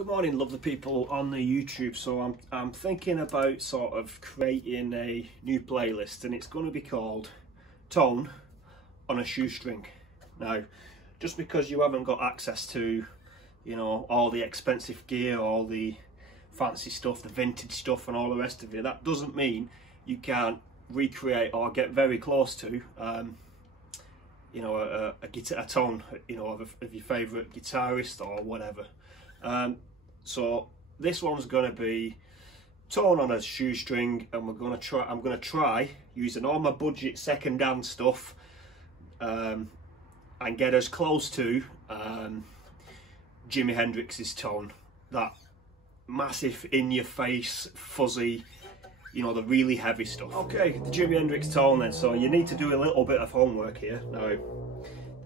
Good morning, lovely people on the YouTube. So I'm thinking about sort of creating a new playlist, and it's going to be called Tone on a Shoestring. Now, just because you haven't got access to, you know, all the expensive gear, all the fancy stuff, the vintage stuff and all the rest of it, that doesn't mean you can't recreate or get very close to you know, a tone, you know, of your favourite guitarist or whatever. So this one's going to be Tone on a Shoestring, and I'm going to try using all my budget second-hand stuff and get as close to Jimi Hendrix's Tone, that massive in-your-face fuzzy, you know, the really heavy stuff. Okay, the Jimi Hendrix Tone then. So you need to do a little bit of homework here. Now,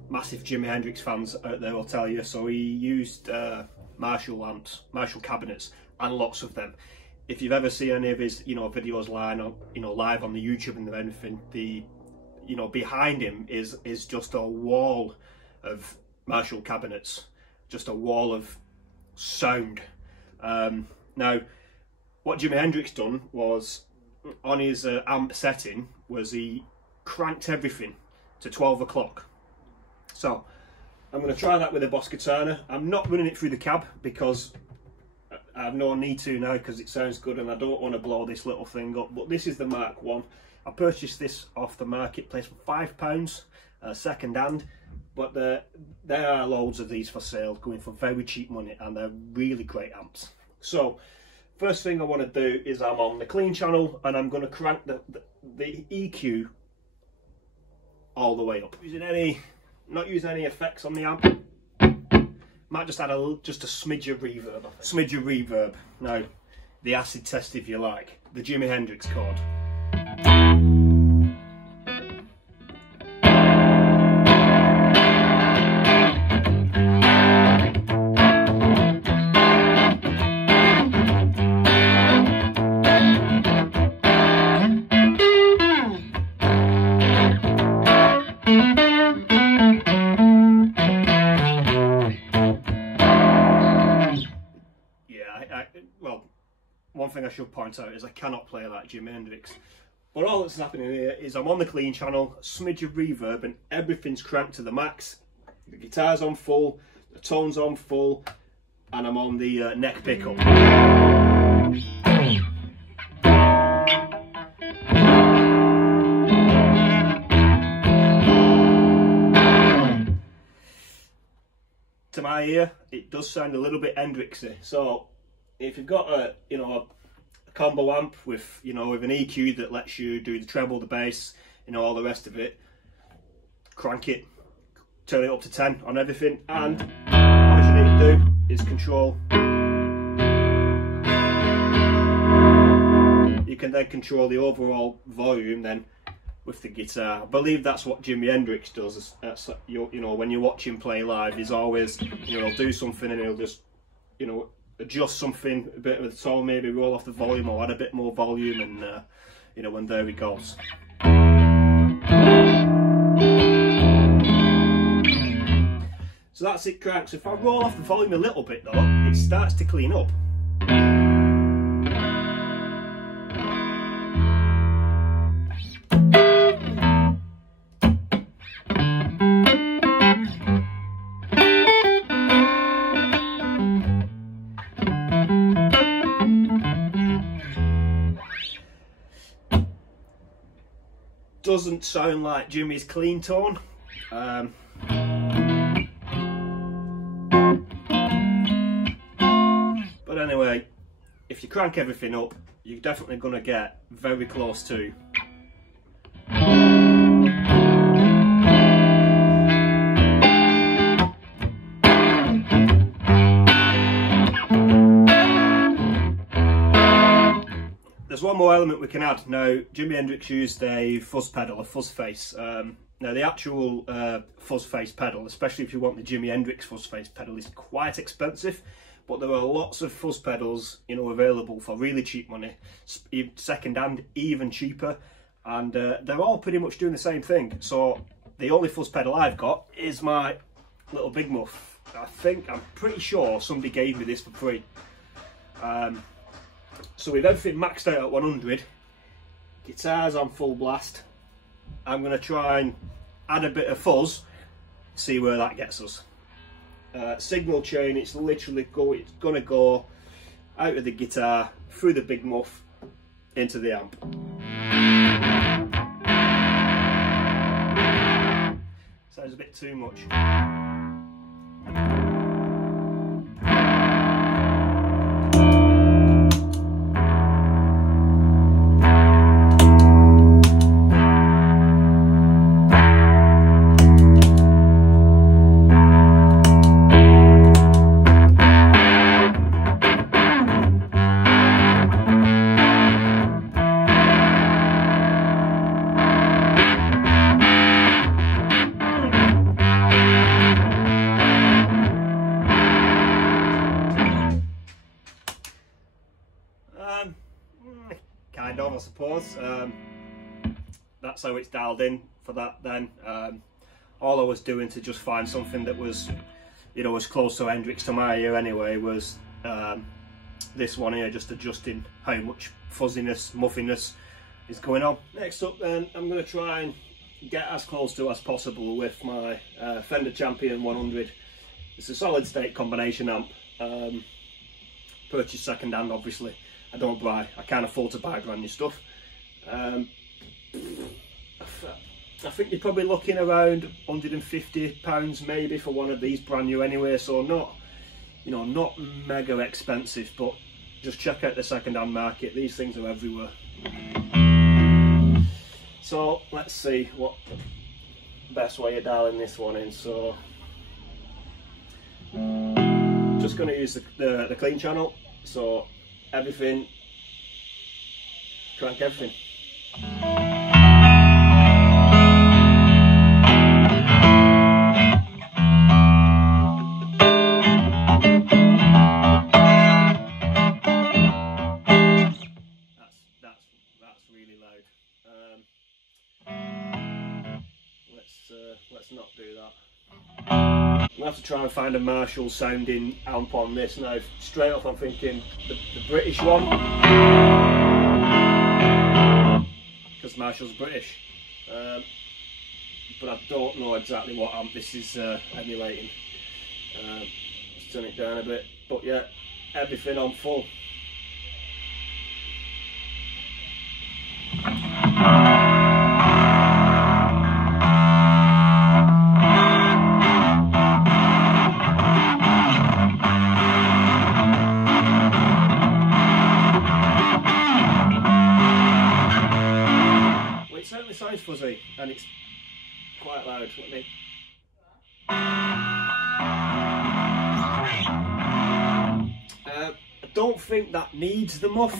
massive Jimi Hendrix fans out there will tell you, so he used Marshall amps, Marshall cabinets, and lots of them. If you've ever seen any of his, you know, videos live on the YouTube and anything, you know, behind him is just a wall of Marshall cabinets, just a wall of sound. Now, what Jimi Hendrix done was, on his amp setting, was he cranked everything to 12 o'clock. So I'm going to try that with a Boss Katana. I'm not running it through the cab because I have no need to now, because it sounds good and I don't want to blow this little thing up. But this is the Mark 1. I purchased this off the marketplace for £5 second hand, but there are loads of these for sale going for very cheap money, and they're really great amps. So first thing I want to do is, I'm on the clean channel and I'm going to crank the EQ all the way up. Not using any effects on the amp. Might just add just a smidge of reverb. Smidge of reverb. Now, the acid test if you like. The Jimi Hendrix chord. Well, one thing I should point out is I cannot play like Jimi Hendrix. But all that's happening here is I'm on the clean channel, smidge of reverb, and everything's cranked to the max. The guitar's on full, the tone's on full, and I'm on the neck pickup. To my ear, it does sound a little bit Hendrixy. So if you've got a combo amp with, you know, with an EQ that lets you do the treble, the bass, you know, all the rest of it, crank it, turn it up to 10 on everything, and all you need to do is control. You can then control the overall volume then with the guitar. I believe that's what Jimi Hendrix does. You know, when you watch him play live, he's always, you know, he'll do something and he'll just, you know, adjust something a bit with the tone, maybe roll off the volume or add a bit more volume, and you know, and there he goes. So that's it cranked. So if I roll off the volume a little bit though, it starts to clean up. Doesn't sound like Jimmy's clean tone. But anyway, if you crank everything up, you're definitely going to get very close to. There's one more element we can add. Now, Jimi Hendrix used a fuzz pedal, a fuzz face. Now, the actual fuzz face pedal, especially if you want the Jimi Hendrix fuzz face pedal, is quite expensive. But there are lots of fuzz pedals, you know, available for really cheap money, second hand, even cheaper, and they're all pretty much doing the same thing. So the only fuzz pedal I've got is my little Big Muff I'm pretty sure somebody gave me this for free. So with everything maxed out at 100, guitar's on full blast, I'm going to try and add a bit of fuzz, see where that gets us. Signal chain, it's literally going to go out of the guitar, through the big muff, into the amp. Sounds a bit too much. Kind of, I suppose. That's how it's dialed in for that then. All I was doing to just find something that was, you know, as close to Hendrix to my ear anyway, was this one here, just adjusting how much fuzziness, muffiness is going on. Next up then, I'm going to try and get as close to as possible with my Fender Champion 100. It's a solid state combination amp, purchased second hand obviously. I don't buy, I can't afford to buy brand new stuff. I think you're probably looking around £150 maybe for one of these brand new anyway, so not, you know, not mega expensive, but just check out the second hand market, these things are everywhere. So let's see what the best way of dialing this one in. So just going to use the clean channel, so everything, crank everything. That's really loud. Let's not do that. I'm going to have to try and find a Marshall sounding amp on this. Now, straight off I'm thinking the British one, because Marshall's British, but I don't know exactly what amp this is emulating. Let's turn it down a bit, but yeah, everything on full. Sounds fuzzy and it's quite loud. Let me... I don't think that needs the muff.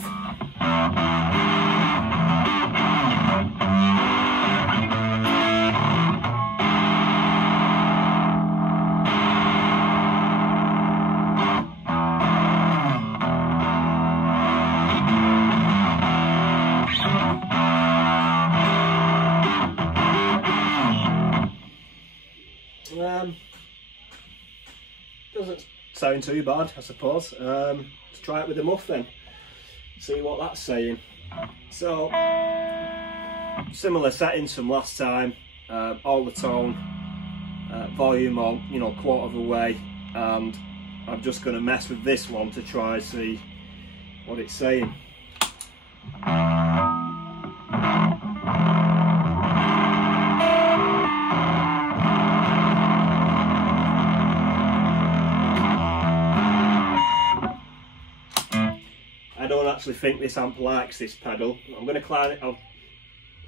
Doesn't sound too bad, I suppose. Let's try it with the muff then, see what that's saying. So, similar settings from last time, all the tone, volume on, you know, quarter of the way, and I'm just going to mess with this one to try and see what it's saying. I don't actually think this amp likes this pedal. I'm going to climb it.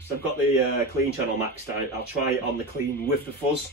So I've got the clean channel maxed out. I'll try it on the clean with the fuzz.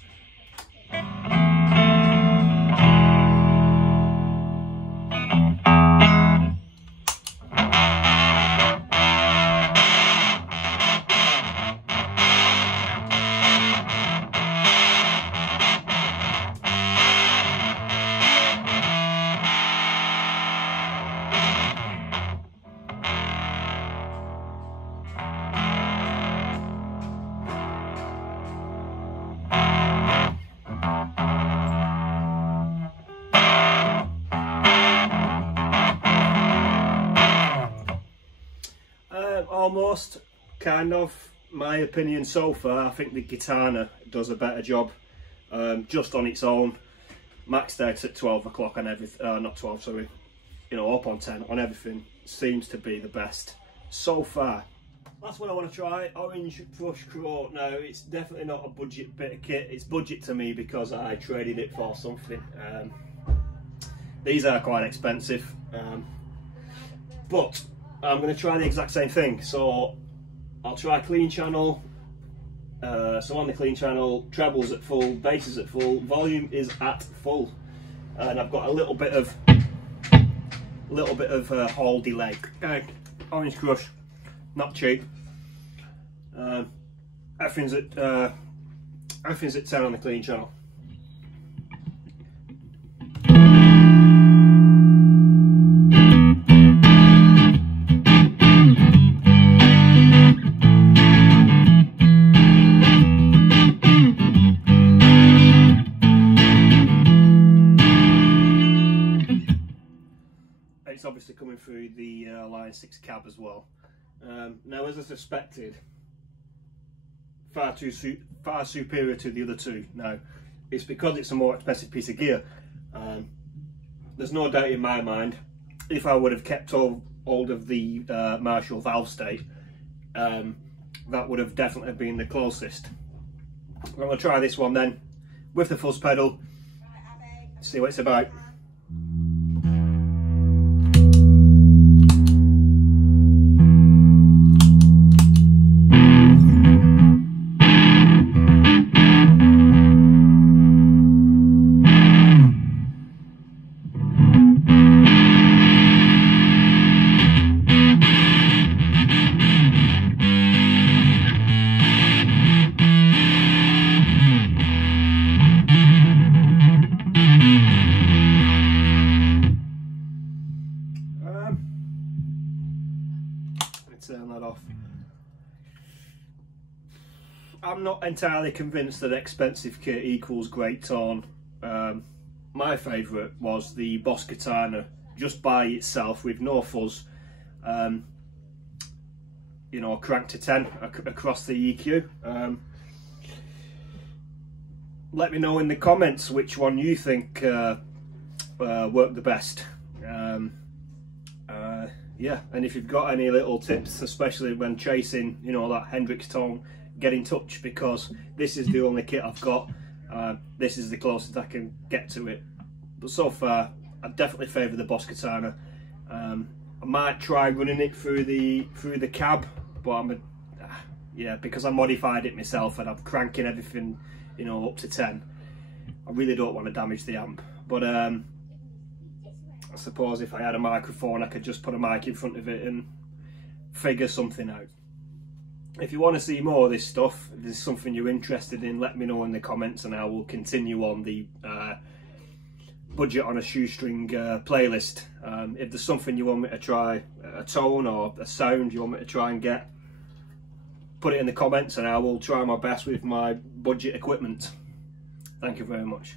almost, kind of. My opinion so far, I think the Katana does a better job just on its own. Maxed out at 12 o'clock on everything, not 12, sorry, you know, up on 10 on everything. Seems to be the best so far. That's what I want to try, Orange Brush Crow. Now, it's definitely not a budget bit of kit. It's budget to me because I traded it for something. These are quite expensive, but I'm going to try the exact same thing. So I'll try clean channel. So on the clean channel, trebles at full, bass is at full, volume is at full, and I've got a little bit of hall delay. Okay, Orange Crush, not cheap. Everything's at 10 on the clean channel. It's obviously coming through the Line 6 cab as well. Now, as I suspected, far superior to the other two. Now, it's because it's a more expensive piece of gear. There's no doubt in my mind, if I would have kept hold of the Marshall valve state, that would have definitely been the closest. I'm going to try this one then with the fuzz pedal, see what it's about. Turn that off. I'm not entirely convinced that expensive kit equals great tone. My favourite was the Boss Katana, just by itself with no fuzz. You know, cranked to 10 across the EQ. Let me know in the comments which one you think worked the best. Yeah, and if you've got any little tips, especially when chasing, you know, that Hendrix tone, get in touch, because this is the only kit I've got. This is the closest I can get to it. But so far, I definitely favour the Boss Katana. I might try running it through the cab, but yeah, because I modified it myself and I'm cranking everything, you know, up to 10. I really don't want to damage the amp, but I suppose if I had a microphone, I could just put a mic in front of it and figure something out. If you want to see more of this stuff, if there's something you're interested in, let me know in the comments and I will continue on the budget on a shoestring playlist. If there's something you want me to try, a tone or a sound you want me to try and get, put it in the comments and I will try my best with my budget equipment. Thank you very much.